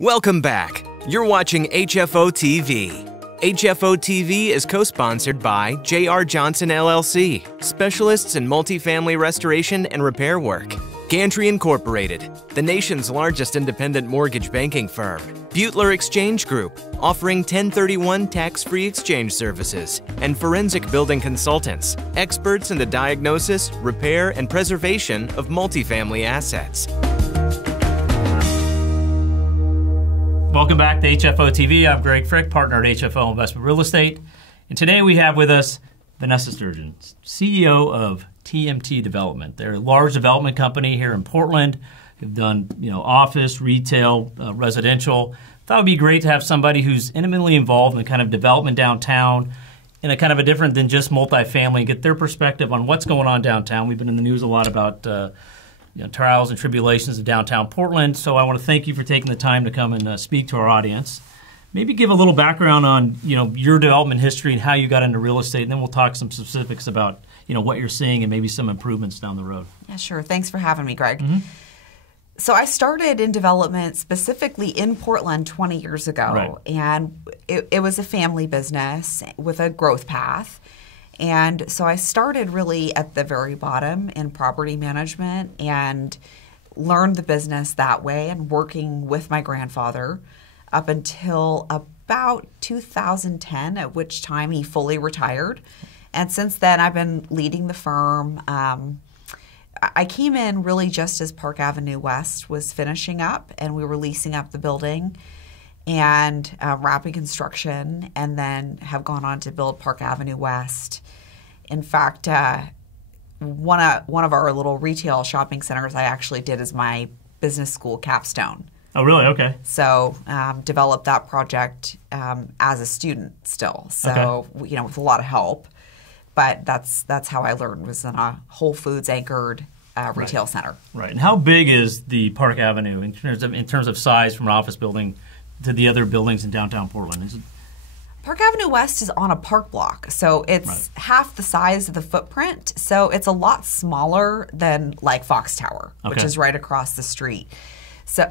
Welcome back. You're watching HFO-TV. HFO-TV is co-sponsored by J.R. Johnson LLC, specialists in multifamily restoration and repair work. Gantry Incorporated, the nation's largest independent mortgage banking firm. Butler Exchange Group, offering 1031 tax-free exchange services. And Forensic Building Consultants, experts in the diagnosis, repair, and preservation of multifamily assets. Welcome back to HFO-TV. I'm Greg Frick, partner at HFO Investment Real Estate. And today we have with us Vanessa Sturgeon, CEO of TMT Development. They're a large development company here in Portland. They've done, office, retail, residential. Thought it would be great to have somebody who's intimately involved in kind of development downtown in a kind of a different than just multifamily, and get their perspective on what's going on downtown. We've been in the news a lot about trials and tribulations of downtown Portland. So I want to thank you for taking the time to come and speak to our audience. Maybe give a little background on your development history and how you got into real estate, and then we'll talk some specifics about what you're seeing and maybe some improvements down the road. Yeah, sure. Thanks for having me, Greg. Mm-hmm. So I started in development specifically in Portland 20 years ago, right. And it was a family business with a growth path. And so I started really at the very bottom in property management and learned the business that way and working with my grandfather up until about 2010, at which time he fully retired. And since then, I've been leading the firm. I came in really just as Park Avenue West was finishing up, and we were leasing up the building and wrapping construction, and then have gone on to build Park Avenue West. In fact, one of our little retail shopping centers I actually did as my business school capstone. Oh, really? Okay. So developed that project as a student still. So okay. With a lot of help. But that's how I learned, was in a Whole Foods anchored retail center. Right. And how big is the Park Avenue in terms of size from an office building to the other buildings in downtown Portland? Park Avenue West is on a park block, so it's right. half the size of the footprint. So it's a lot smaller than like Fox Tower, which is right across the street.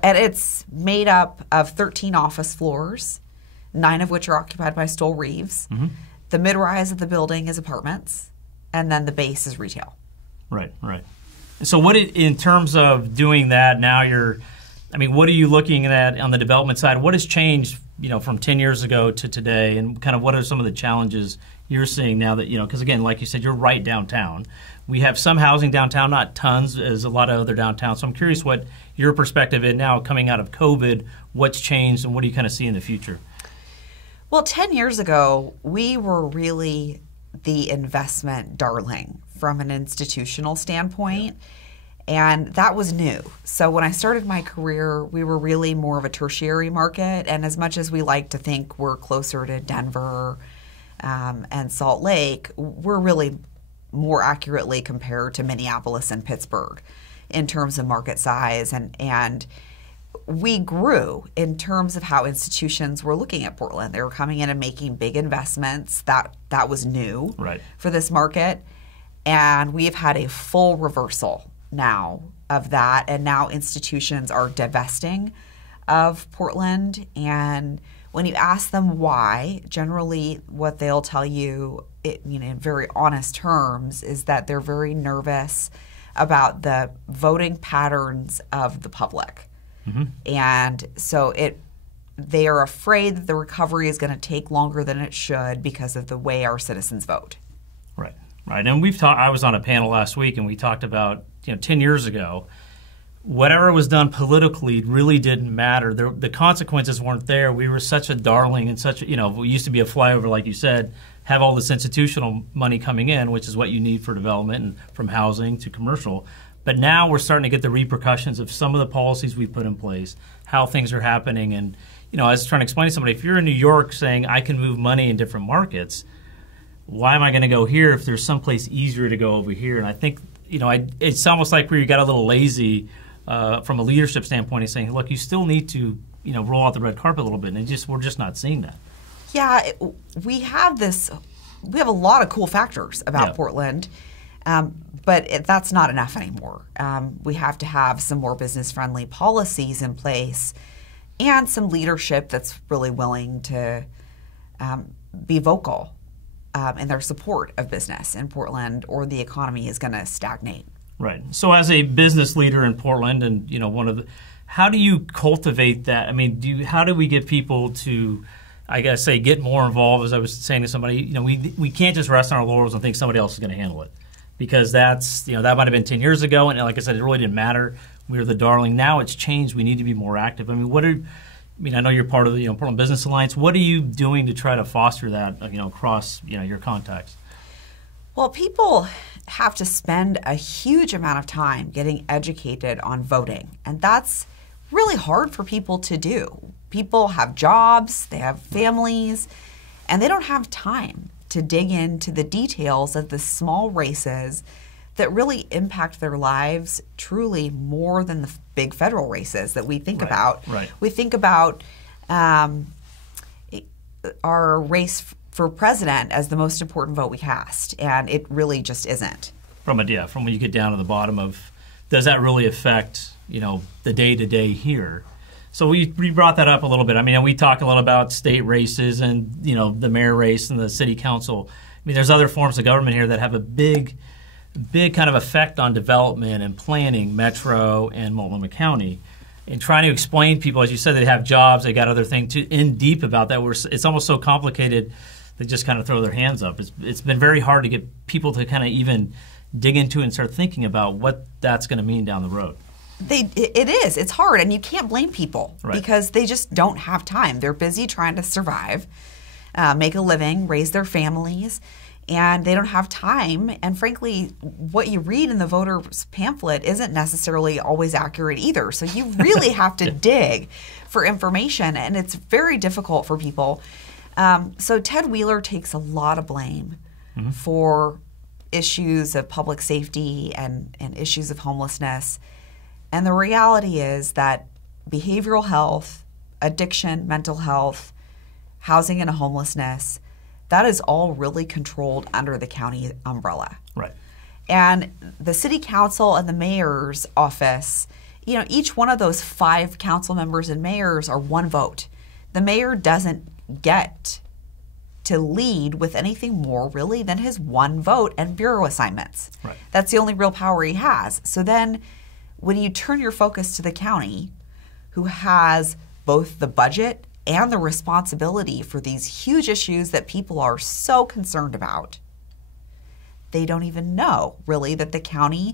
And it's made up of 13 office floors, 9 of which are occupied by Stoll Reeves. Mm-hmm. The mid-rise of the building is apartments, and then the base is retail. Right, right. So in terms of doing that, now what are you looking at on the development side? What has changed, from 10 years ago to today, and kind of what are some of the challenges you're seeing now that, because again, like you said, you're right downtown. We have some housing downtown, not tons as a lot of other downtowns. So I'm curious what your perspective is now coming out of COVID, what's changed, and what do you kind of see in the future? Well, 10 years ago, we were really the investment darling from an institutional standpoint, and that was new. So when I started my career, we were really more of a tertiary market, and as much as we like to think we're closer to Denver and Salt Lake, we're really more accurately compared to Minneapolis and Pittsburgh in terms of market size, and we grew in terms of how institutions were looking at Portland. They were coming in and making big investments. That was new right. for this market. And we've had a full reversal now of that. And now institutions are divesting of Portland. And when you ask them why, generally what they'll tell you in very honest terms is that they're very nervous about the voting patterns of the public. Mm-hmm. And so they are afraid that the recovery is going to take longer than it should because of the way our citizens vote. Right, right. And I was on a panel last week, and we talked about 10 years ago, whatever was done politically really didn't matter. The consequences weren't there. We were such a darling and such we used to be a flyover, like you said, have all this institutional money coming in, which is what you need for development and from housing to commercial. But now we're starting to get the repercussions of some of the policies we've put in place, how things are happening. And, I was trying to explain to somebody, if you're in New York saying I can move money in different markets, why am I going to go here if there's someplace easier to go over here? And I think, it's almost like where you got a little lazy from a leadership standpoint and saying, look, you still need to, roll out the red carpet a little bit. And we're just not seeing that. Yeah, we have a lot of cool factors about Portland. But that's not enough anymore. We have to have some more business-friendly policies in place and some leadership that's really willing to be vocal in their support of business in Portland, or the economy is going to stagnate. Right. So as a business leader in Portland, and how do you cultivate that? I mean, how do we get people to, I guess, get more involved? As I was saying to somebody, we can't just rest on our laurels and think somebody else is going to handle it, because that might have been 10 years ago, and like I said, it really didn't matter. We were the darling. Now it's changed. We need to be more active. I mean, I know you're part of the Portland Business Alliance. What are you doing to try to foster that across your contacts? Well, people have to spend a huge amount of time getting educated on voting, and that's really hard for people to do. People have jobs, they have families, and they don't have time to dig into the details of the small races that really impact their lives truly more than the big federal races that we think about. Right. We think about our race for president as the most important vote we cast, and it really just isn't. From when you get down to the bottom of, does that really affect the day-to-day here? So we brought that up a little bit. I mean, we talk a lot about state races and the mayor race and the city council. I mean, there's other forms of government here that have a big kind of effect on development and planning, Metro and Multnomah County. And trying to explain to people, as you said, they have jobs, they got other things in deep about that. It's almost so complicated they just kind of throw their hands up. It's been very hard to get people to kind of even dig into and start thinking about what that's going to mean down the road. It is. It's hard, and you can't blame people, right, because they just don't have time. They're busy trying to survive, make a living, raise their families, and they don't have time. And frankly, what you read in the voter's pamphlet isn't necessarily always accurate either. So you really have to dig for information, and it's very difficult for people. So Ted Wheeler takes a lot of blame for issues of public safety and issues of homelessness. And the reality is that behavioral health, addiction, mental health, housing and homelessness, that is all really controlled under the county umbrella. Right. And the city council and the mayor's office, each one of those 5 council members and mayors are one vote. The mayor doesn't get to lead with anything more really than his one vote and bureau assignments. Right. That's the only real power he has. So then when you turn your focus to the county, who has both the budget and the responsibility for these huge issues that people are so concerned about, they don't even know really that the county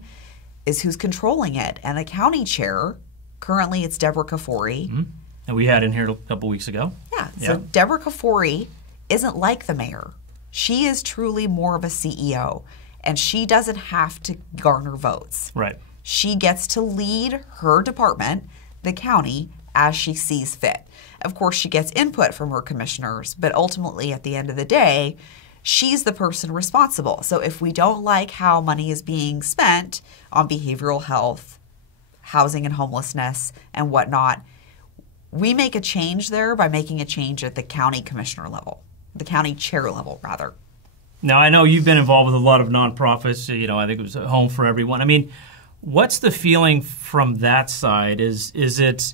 is who's controlling it. And the county chair, currently it's Deborah Kafoury. And we had in here a couple weeks ago. Yeah. So Deborah Kafoury isn't like the mayor. She is truly more of a CEO, and she doesn't have to garner votes. Right. She gets to lead her department, the county, as she sees fit. Of course, she gets input from her commissioners, but ultimately, at the end of the day, she's the person responsible. So if we don't like how money is being spent on behavioral health, housing and homelessness, and whatnot, we make a change there by making a change at the county commissioner level, the county chair level, rather. Now, I know you've been involved with a lot of nonprofits. I think it was a Home for Everyone. I mean, what's the feeling from that side? Is it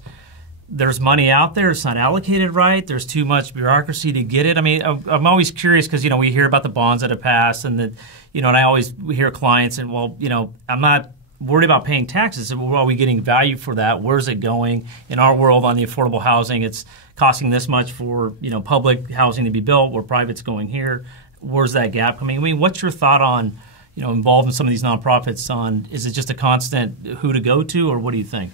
there's money out there, it's not allocated right, there's too much bureaucracy to get it? I mean, I'm always curious because, we hear about the bonds that have passed and and I always hear clients and, I'm not worried about paying taxes. Are we getting value for that? Where's it going? In our world on the affordable housing, it's costing this much for, public housing to be built, where private's going here. Where's that gap coming? I mean, what's your thought on, involved in some of these nonprofits on, is it just a constant who to go to, or what do you think?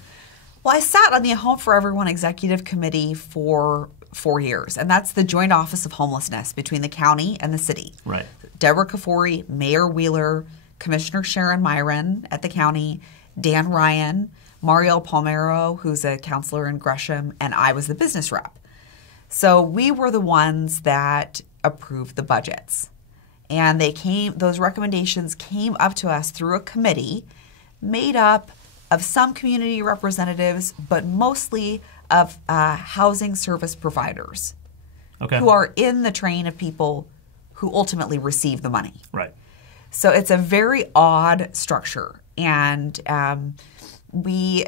Well, I sat on the Home for Everyone Executive Committee for 4 years, and that's the Joint Office of Homelessness between the county and the city. Right. Deborah Kafoury, Mayor Wheeler, Commissioner Sharon Myron at the county, Dan Ryan, Mariel Palmero, who's a counselor in Gresham, and I was the business rep. So we were the ones that approved the budgets. And those recommendations came up to us through a committee made up of some community representatives, but mostly of housing service providers who are in the train of people who ultimately receive the money. Right. So it's a very odd structure. And we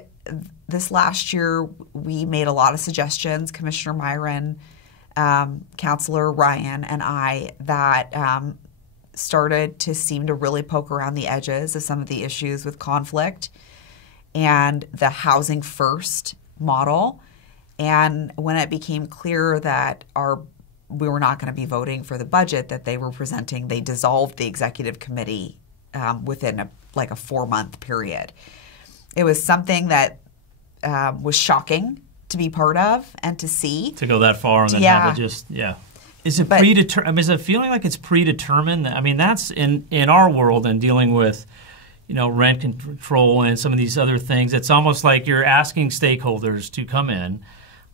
this last year, we made a lot of suggestions, Commissioner Myron, Councilor Ryan, and I, that started to seem to really poke around the edges of some of the issues with conflict and the housing first model. And when it became clear that we were not going to be voting for the budget that they were presenting, they dissolved the executive committee within a 4-month period. It was something that was shocking to be part of and to see. To go that far and then have it just, Is it predetermined? I mean, is it feeling like it's predetermined? I mean, that's in our world and dealing with, rent control and some of these other things. It's almost like you're asking stakeholders to come in,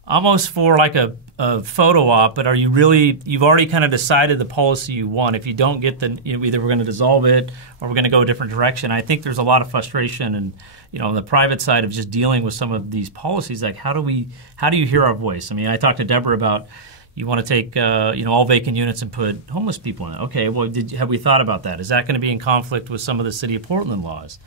almost for like a photo op. But you've already kind of decided the policy you want. If you don't get either we're going to dissolve it or we're going to go a different direction. I think there's a lot of frustration and, on the private side of just dealing with some of these policies. Like, how do you hear our voice? I mean, I talked to Deborah about, you want to take all vacant units and put homeless people in it. Okay, well, have we thought about that? Is that going to be in conflict with some of the City of Portland laws?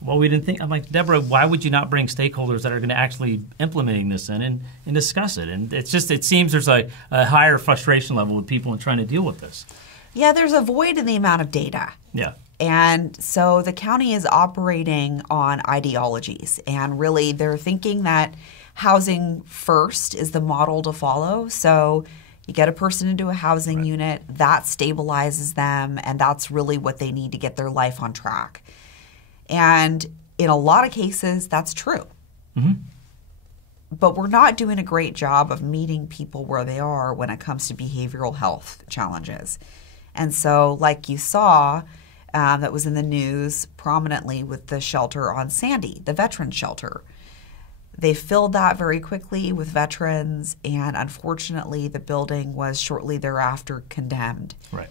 Well, we didn't think. I'm like, Deborah, why would you not bring stakeholders that are going to actually implementing this in and discuss it? And it seems there's a higher frustration level with people in trying to deal with this. Yeah, there's a void in the amount of data. Yeah. And so the county is operating on ideologies, and really they're thinking that housing first is the model to follow. So you get a person into a housing unit, that stabilizes them, and that's really what they need to get their life on track. And in a lot of cases, that's true. Mm-hmm. But we're not doing a great job of meeting people where they are when it comes to behavioral health challenges. And so, like you saw, that was in the news prominently with the shelter on Sandy, the veteran shelter. They filled that very quickly with veterans, and unfortunately, the building was shortly thereafter condemned. Right.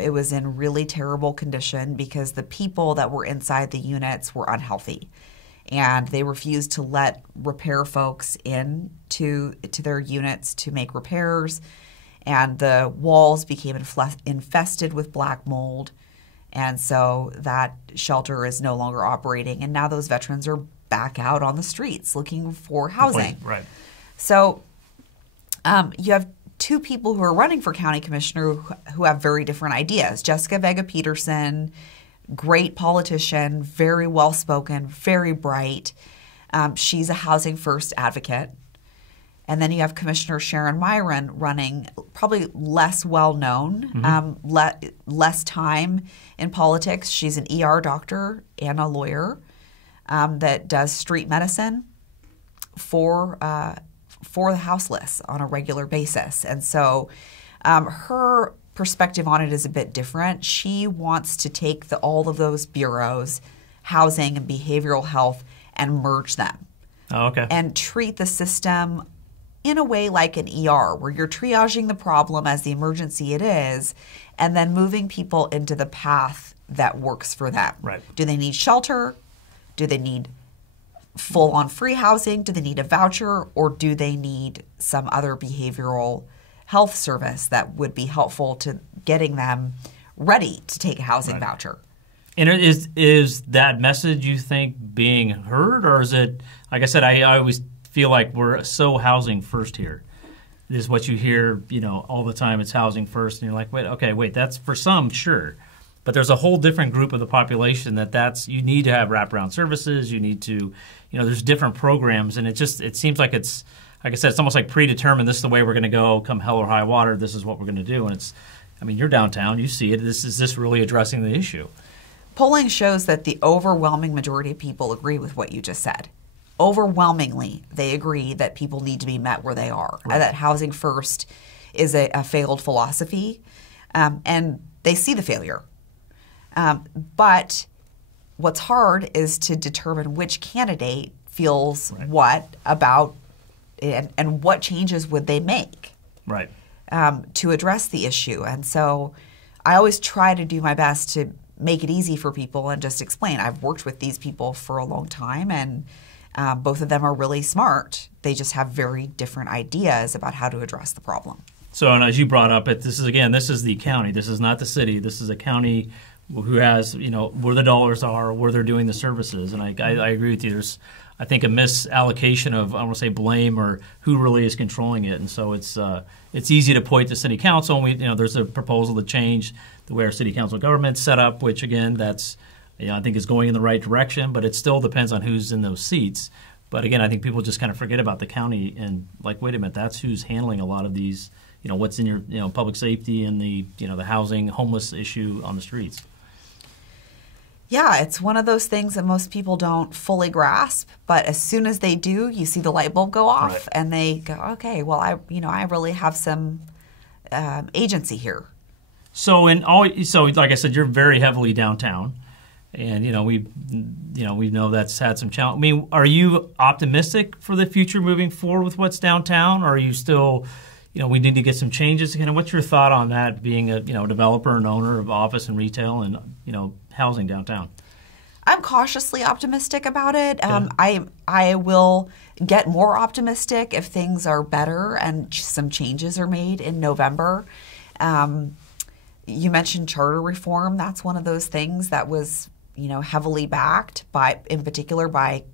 It was in really terrible condition because the people that were inside the units were unhealthy, and they refused to let repair folks in to their units to make repairs, and the walls became infested with black mold, and so that shelter is no longer operating, and now those veterans are back out on the streets looking for housing. Right. So you have two people who are running for county commissioner who have very different ideas. Jessica Vega-Peterson, great politician, very well-spoken, very bright. She's a housing first advocate. And then you have Commissioner Sharon Myron running, probably less well-known, less time in politics. She's an ER doctor and a lawyer that does street medicine for the houseless on a regular basis. And so her perspective on it is a bit different. She wants to take all of those bureaus, housing and behavioral health, and merge them. Oh, okay. And treat the system in a way like an ER, where you're triaging the problem as the emergency it is, and then moving people into the path that works for them. Right. Do they need shelter? Do they need full-on free housing? Do they need a voucher? Or do they need some other behavioral health service that would be helpful to getting them ready to take a housing voucher? And is that message, you think, being heard? Or is it, like I said, I always feel like we're so housing first here. This is what you hear, all the time. It's housing first. And you're like, wait, that's for some, sure. But there's a whole different group of the population you need to have wraparound services. You need to, there's different programs. And it seems like it's, like I said, it's almost like predetermined. This is the way we're going to go, come hell or high water. This is what we're going to do. And you're downtown. You see it. Is this really addressing the issue? Polling shows that the overwhelming majority of people agree with what you just said. Overwhelmingly, they agree that people need to be met where they are, and that housing first is a failed philosophy, and they see the failure. But what's hard is to determine which candidate feels what about it, and what changes would they make to address the issue. And so I always try to do my best to make it easy for people and just explain. I've worked with these people for a long time, and both of them are really smart. They just have very different ideas about how to address the problem. So, and as you brought up, this is the county. This is not the city. This is a county who has, where the dollars are, where they're doing the services. And I agree with you. There's, I think, a misallocation of, I don't want to say blame or who really is controlling it. And so it's easy to point to city council. And there's a proposal to change the way our city council government's set up, which again, that's, I think is going in the right direction, but it still depends on who's in those seats. But again, I think people just kind of forget about the county and like, wait a minute, that's who's handling a lot of these, what's in your, public safety and the, the housing, homeless issue on the streets. Yeah, it's one of those things that most people don't fully grasp, but as soon as they do, you see the light bulb go off, right, and they go, okay, well, I really have some agency here. So like I said, you're very heavily downtown. And we know that's had some challenge. I mean, are you optimistic for the future moving forward with what's downtown? Or are you still, we need to get some changes? Kind of, what's your thought on that? Being a developer and owner of office and retail and housing downtown. I'm cautiously optimistic about it. Yeah. I will get more optimistic if things are better and some changes are made in November. You mentioned charter reform. That's one of those things that was heavily backed in particular by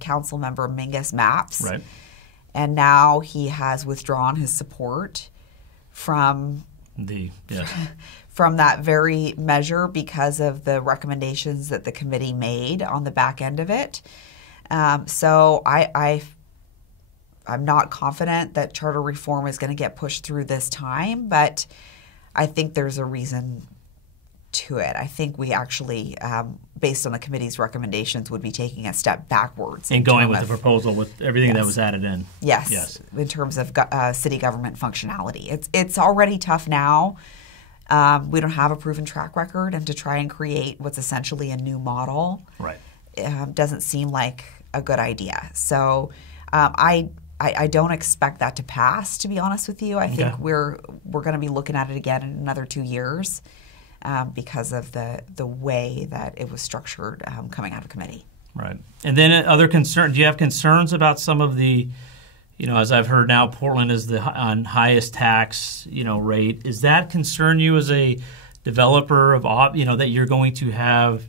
council member Mingus Maps. Right. And now he has withdrawn his support from from that very measure because of the recommendations that the committee made on the back end of it. So I'm not confident that charter reform is going to get pushed through this time, but I think there's a reason to it. I think we actually, based on the committee's recommendations, would be taking a step backwards. And going with the proposal with everything that was added in. Yes. In terms of city government functionality. It's already tough now. We don't have a proven track record, and to try and create what's essentially a new model right. Doesn't seem like a good idea. So I don't expect that to pass, to be honest with you. I think we're going to be looking at it again in another 2 years. Because of the way that it was structured coming out of committee. Right. And then other concerns, do you have concerns about some of the, as I've heard now, Portland is the highest tax, rate. Does that concern you as a developer of, that you're going to have,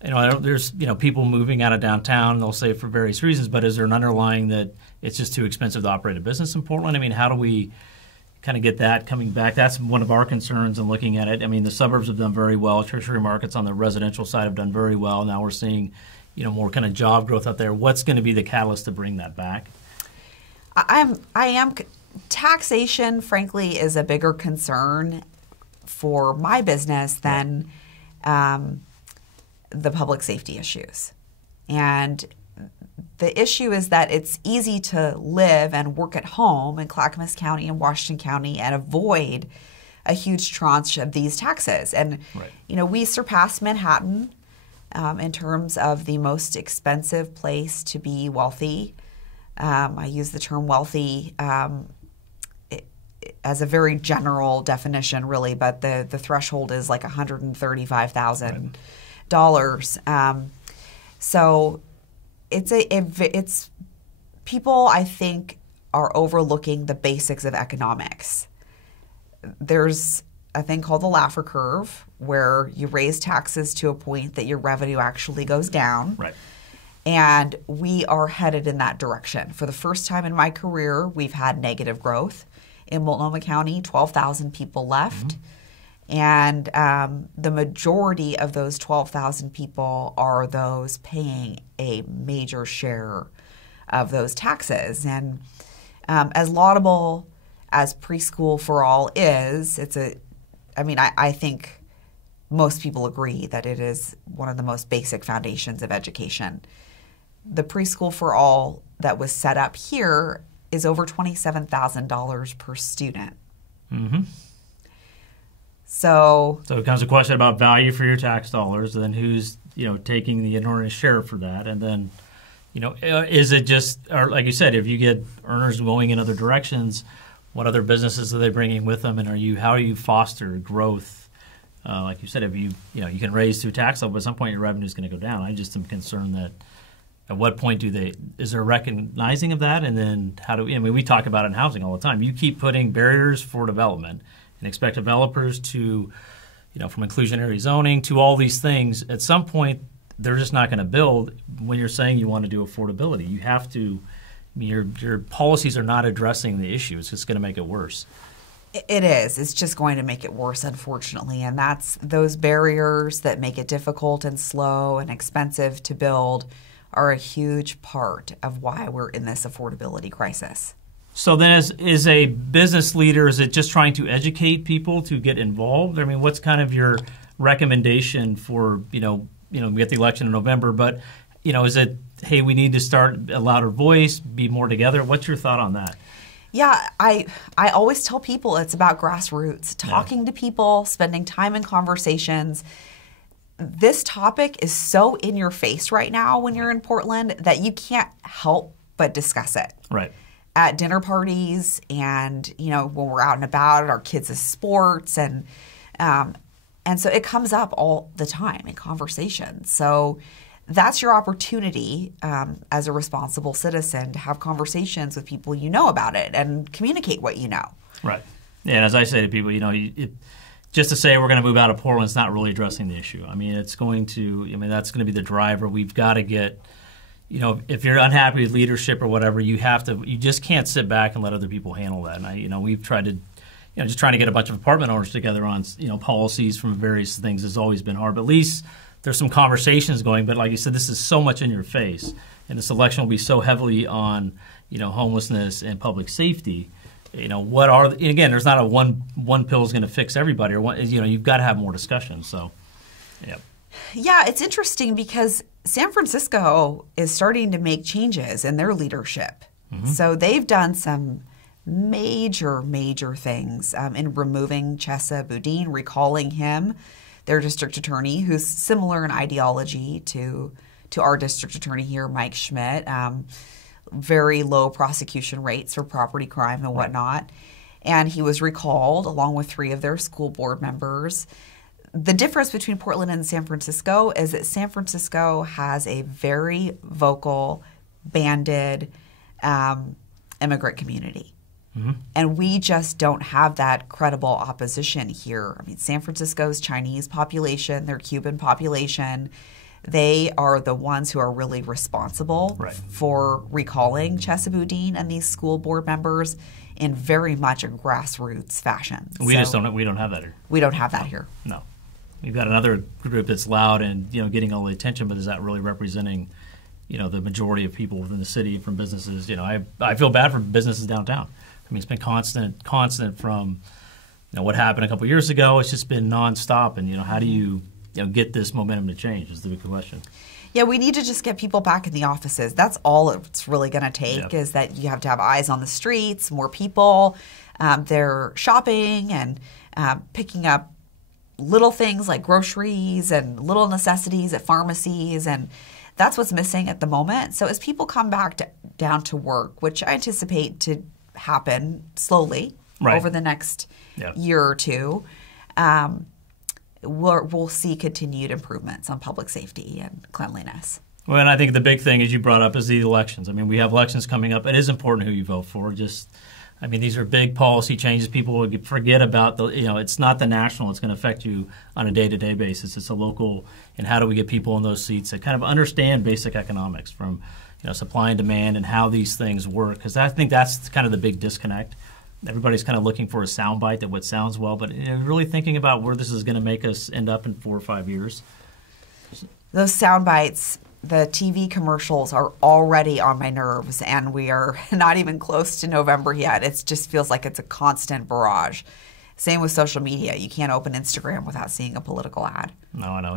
there's, people moving out of downtown, they'll say for various reasons, but is there an underlying that it's just too expensive to operate a business in Portland? I mean, how do we kind of get that coming back? That's one of our concerns in looking at it. I mean, the suburbs have done very well. Tertiary markets on the residential side have done very well. Now we're seeing, more kind of job growth out there. What's going to be the catalyst to bring that back? Taxation, frankly, is a bigger concern for my business than the public safety issues. And the issue is that it's easy to live and work at home in Clackamas County and Washington County and avoid a huge tranche of these taxes. And, we surpassed Manhattan in terms of the most expensive place to be wealthy. I use the term wealthy as a very general definition, really, but the threshold is like $135,000. So it's people, I think, are overlooking the basics of economics. There's a thing called the Laffer curve, where you raise taxes to a point that your revenue actually goes down. Right. And we are headed in that direction. For the first time in my career, we've had negative growth. In Multnomah County, 12,000 people left. Mm-hmm. And the majority of those 12,000 people are those paying a major share of those taxes. And as laudable as preschool for all is, I think most people agree that it is one of the most basic foundations of education. The preschool for all that was set up here is over $27,000 per student. Mm-hmm. So it becomes a question about value for your tax dollars, and then who's taking the enormous share for that, and then is it just, or like you said, if you get earners going in other directions, what other businesses are they bringing with them, and how do you foster growth? Like you said, if you can raise through tax level, but at some point your revenue is going to go down. I just am concerned that at what point is there recognizing of that, and then how do we talk about it in housing all the time. You keep putting barriers for development and expect developers to, from inclusionary zoning to all these things, at some point they're just not going to build. When you're saying you want to do affordability, you have to. Your policies are not addressing the issue. It's just going to make it worse. It is. It's just going to make it worse, unfortunately. And that's those barriers that make it difficult and slow and expensive to build are a huge part of why we're in this affordability crisis. So then as a business leader, is it just trying to educate people to get involved? I mean, what's kind of your recommendation for, we get the election in November, but, is it, hey, we need to start a louder voice, be more together? What's your thought on that? Yeah, I always tell people it's about grassroots, talking to people, spending time in conversations. This topic is so in your face right now when you're in Portland that you can't help but discuss it. Right. At dinner parties and, when we're out and about at our kids' sports and so it comes up all the time in conversations. So that's your opportunity as a responsible citizen to have conversations with people about it and communicate what you know. Right. Yeah, and as I say to people, just to say we're going to move out of Portland is not really addressing the issue. I mean, that's going to be the driver. We've got to get, if you're unhappy with leadership or whatever, you just can't sit back and let other people handle that. And we've tried to, just trying to get a bunch of apartment owners together on, policies from various things has always been hard. But at least there's some conversations going. But like you said, this is so much in your face. And this election will be so heavily on, homelessness and public safety. Again, there's not a one pill is going to fix everybody. Or you've got to have more discussion. So, yeah. Yeah, it's interesting because San Francisco is starting to make changes in their leadership. Mm-hmm. So they've done some major things in removing Chesa Boudin, recalling him, their district attorney, who's similar in ideology to our district attorney here, Mike Schmidt. Very low prosecution rates for property crime and whatnot. And he was recalled along with 3 of their school board members. The difference between Portland and San Francisco is that San Francisco has a very vocal, banded immigrant community. Mm-hmm. And we just don't have that credible opposition here. I mean, San Francisco's Chinese population, their Cuban population, they are the ones who are really responsible for recalling Chesa Boudin and these school board members in very much a grassroots fashion. We don't have that here. We don't have that here. No. We've got another group that's loud and getting all the attention, but is that really representing the majority of people within the city and from businesses? I feel bad for businesses downtown. I mean, it's been constant from what happened a couple of years ago. It's just been nonstop, and how do you get this momentum to change is the big question. Yeah, we need to just get people back in the offices. That's all it's really going to take is that you have to have eyes on the streets, more people. They're shopping and picking up little things like groceries and little necessities at pharmacies, and that's what's missing at the moment. So as people come back down to work, which I anticipate to happen slowly over the next year or two, we'll see continued improvements on public safety and cleanliness. Well, and I think the big thing, as you brought up, is the elections. I mean, we have elections coming up. It is important who you vote for. These are big policy changes. People will forget about it's not the national. It's going to affect you on a day-to-day basis. It's a local, and how do we get people in those seats that kind of understand basic economics from supply and demand and how these things work? Because I think that's kind of the big disconnect. Everybody's kind of looking for a soundbite that what sounds well, but really thinking about where this is going to make us end up in 4 or 5 years. Those sound bites, the TV commercials are already on my nerves, and we are not even close to November yet. It just feels like it's a constant barrage. Same with social media. You can't open Instagram without seeing a political ad. No, I know.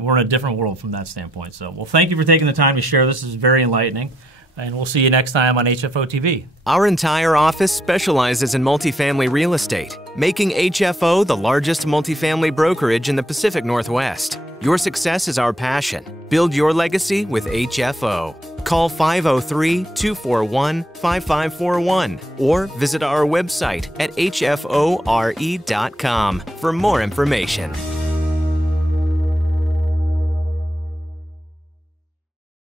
We're in a different world from that standpoint. So, well, thank you for taking the time to share. This is very enlightening. And we'll see you next time on HFO-TV. Our entire office specializes in multifamily real estate, making HFO the largest multifamily brokerage in the Pacific Northwest. Your success is our passion. Build your legacy with HFO. Call 503-241-5541 or visit our website at hfore.com for more information.